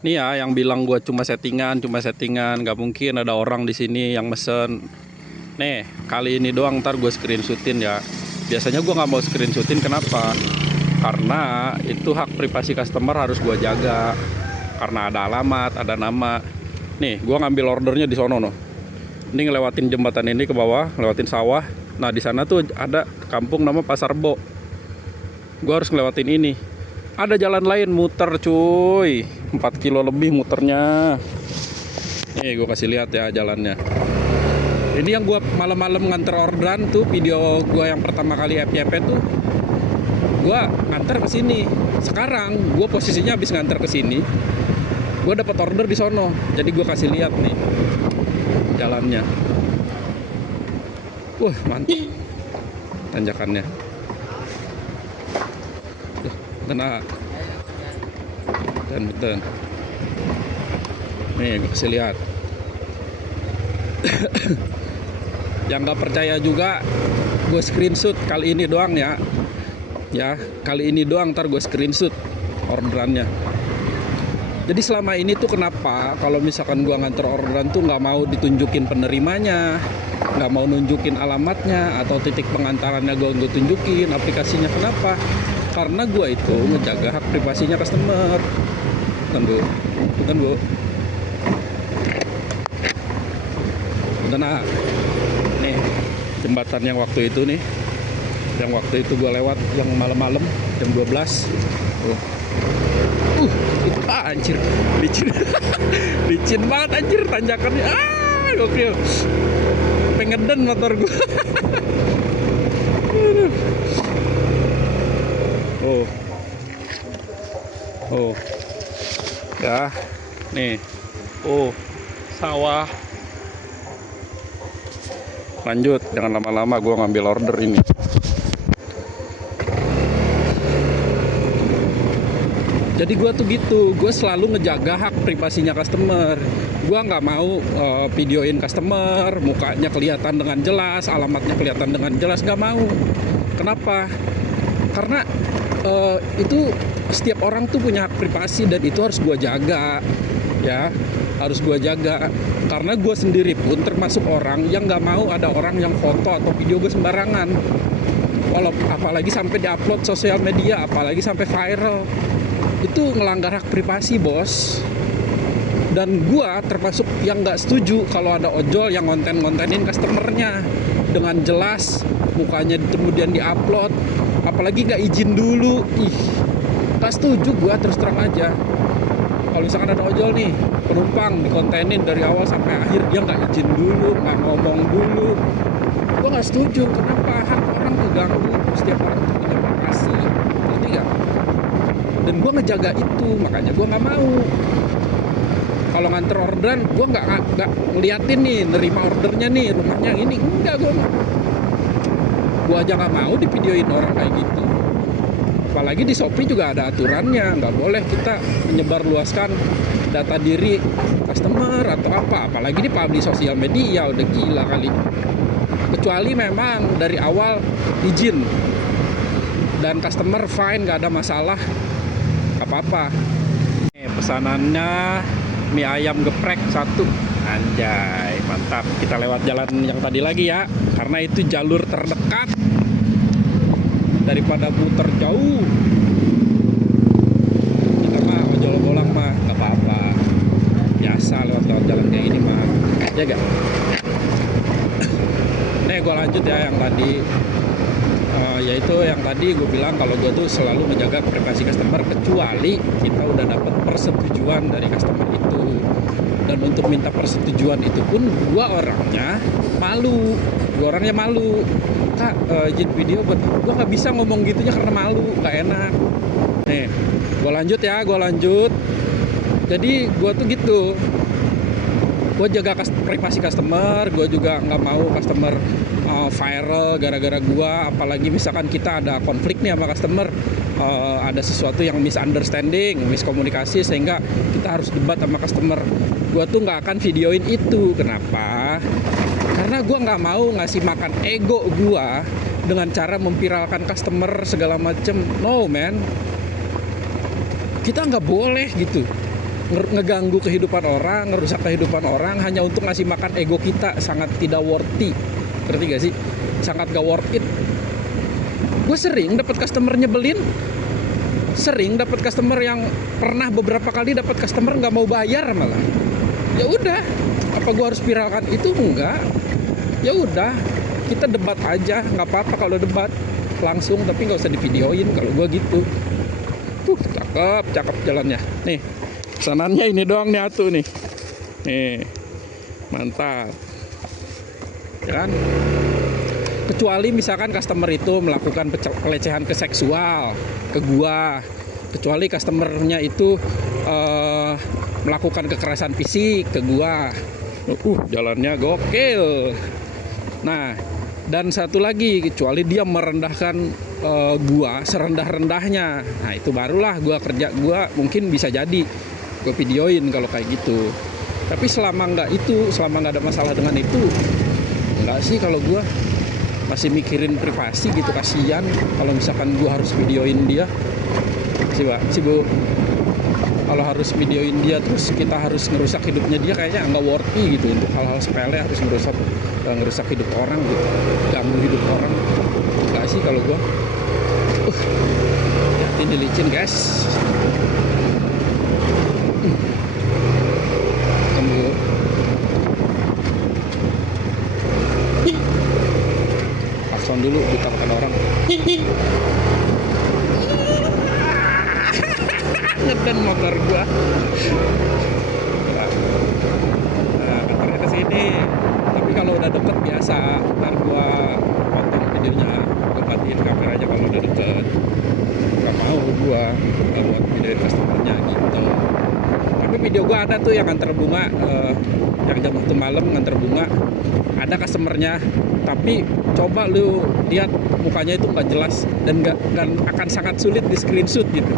Nih ya, yang bilang gue cuma settingan, nggak mungkin ada orang di sini yang mesen. Nih, kali ini doang ntar gue screenshotin ya. Biasanya gue nggak mau screenshotin, kenapa? Karena itu hak privasi customer harus gue jaga. Karena ada alamat, ada nama. Nih, gue ngambil ordernya di sono noh. Ini ngelewatin jembatan ini ke bawah, lewatin sawah. Nah, di sana tuh ada kampung nama Pasar Bo. Gue harus ngelewatin ini. Ada jalan lain muter cuy, 4 kilo lebih muternya. Nih gue kasih lihat ya jalannya. Ini yang gue malam-malam nganter orderan tuh, video gue yang pertama kali FYP tuh, gue nganter ke sini. Sekarang gue posisinya habis nganter ke sini, gue dapat order di sono. Jadi gue kasih lihat nih jalannya. Wah mantap tanjakannya. Tenang. Dan nih gue kasih lihat. Yang nggak percaya juga, gue screenshot kali ini doang ya. Ya kali ini doang ntar gue screenshot orderannya. Jadi selama ini tuh kenapa kalau misalkan gue nganter orderan tuh nggak mau ditunjukin penerimanya, nggak mau nunjukin alamatnya atau titik pengantarannya gue tunjukin aplikasinya. Kenapa? Karena gue itu ngejaga hak privasinya customer. Bukan bu. Nah, nih jembatan yang waktu itu nih, yang waktu itu gue lewat yang malam-malam jam 12. Itu anjir, licin, licin banget anjir tanjakannya. Gokil. Pengen den motor gue. Oh, ya, nih, sawah. Lanjut, jangan lama-lama, gue ngambil order ini. Jadi gue tuh gitu, gue selalu ngejaga hak privasinya customer. Gue nggak mau videoin customer, mukanya kelihatan dengan jelas, alamatnya kelihatan dengan jelas, nggak mau. Kenapa? Karena itu setiap orang tuh punya hak privasi dan itu harus gue jaga, ya harus gue jaga. Karena gue sendiri pun termasuk orang yang nggak mau ada orang yang foto atau video gue sembarangan. Kalau apalagi sampai diupload sosial media, apalagi sampai viral, itu ngelanggar hak privasi bos. Dan gue termasuk yang nggak setuju kalau ada ojol yang ngontenin customernya dengan jelas, mukanya kemudian diupload, apalagi nggak izin dulu. Nggak setuju gue, terus terang aja. Kalau misalkan ada ojol nih, penumpang dikontenin dari awal sampai akhir, dia nggak izin dulu, nggak ngomong dulu, gue nggak setuju. Kenapa? Hak orang keganggu, setiap orang tuh punya privasi, ngerti nggak? Dan gue ngejaga itu, makanya gue nggak mau. Kalau nganter orderan, gue nggak ngeliatin nih, nerima ordernya nih, rumahnya ini, enggak, gue aja nggak mau divideoin orang kayak gitu. Apalagi di Shopee juga ada aturannya, nggak boleh kita menyebarluaskan data diri customer atau apa, apalagi di publik sosial media, udah gila kali. Kecuali memang dari awal izin dan customer fine, nggak ada masalah, nggak apa-apa. Pesanannya mie ayam geprek 1, anjay mantap. Kita lewat jalan yang tadi lagi ya, karena itu jalur terdekat daripada muter jauh. Kita mah ojol bolang mah nggak apa-apa, biasa lewat jalan kayak gini mah, ya gak? Nih gue lanjut ya yang tadi, yaitu yang tadi gue bilang kalau gue tuh selalu menjaga privasi customer kecuali kita udah dapat persetujuan dari customer itu. Dan untuk minta persetujuan itu pun gue orangnya malu. Kak, izin video buat, gue nggak bisa ngomong gitunya karena malu, nggak enak. Nih gue lanjut. Jadi gue tuh gitu, gue jaga privasi customer. Gue juga nggak mau customer viral gara-gara gue. Apalagi misalkan kita ada konflik nih sama customer, ada sesuatu yang misunderstanding, miskomunikasi, sehingga kita harus debat sama customer, gue tuh nggak akan videoin itu. Kenapa? Karena gue nggak mau ngasih makan ego gue dengan cara memviralkan customer segala macem. No man, kita nggak boleh gitu. ngeganggu kehidupan orang, ngerusak kehidupan orang hanya untuk ngasih makan ego kita. Sangat tidak worthy, ngerti gak sih? Sangat gak worth it. Gue sering dapat customer nyebelin, sering dapat customer yang pernah beberapa kali dapat customer nggak mau bayar malah. Ya udah, apa gue harus viralkan itu? Enggak. Ya udah, kita debat aja, nggak apa-apa kalau debat langsung, tapi nggak usah divideoin kalau gue gitu. Cakep jalannya. Nih, pesanannya ini doang nih atuh nih. Nih, mantap. Ya kan? Kecuali misalkan customer itu melakukan pelecehan ke seksual ke gua, kecuali customernya itu melakukan kekerasan fisik ke gua, jalannya gokil. Nah, dan satu lagi, kecuali dia merendahkan gua serendah-rendahnya, nah itu barulah gua kerja, gua mungkin bisa jadi gua videoin kalau kayak gitu. Tapi selama nggak ada masalah dengan itu, nggak sih kalau gua masih mikirin privasi gitu, kasihan kalau misalkan gua harus videoin dia sih Bu. Kalau harus videoin dia terus kita harus ngerusak hidupnya dia, kayaknya nggak worthy gitu. Untuk hal-hal sepele harus ngerusak hidup orang gitu, ganggu hidup orang. Nggak sih kalau gua. Ini licin guys. Tunggu. Akson dulu ditampilkan orang. Ngeden motor gua. Nah, kantornya ke sini. Tapi kalau udah deket biasa, ntar gua potong videonya, gua matiin kameranya kalau udah deket. Gak mau gua buat videoin customernya gitu. Tapi video gua ada tuh yang nganter bunga, yang jam 1 malam nganter bunga. Ada customernya, tapi coba lu lihat mukanya itu nggak jelas dan akan sangat sulit di screenshot gitu.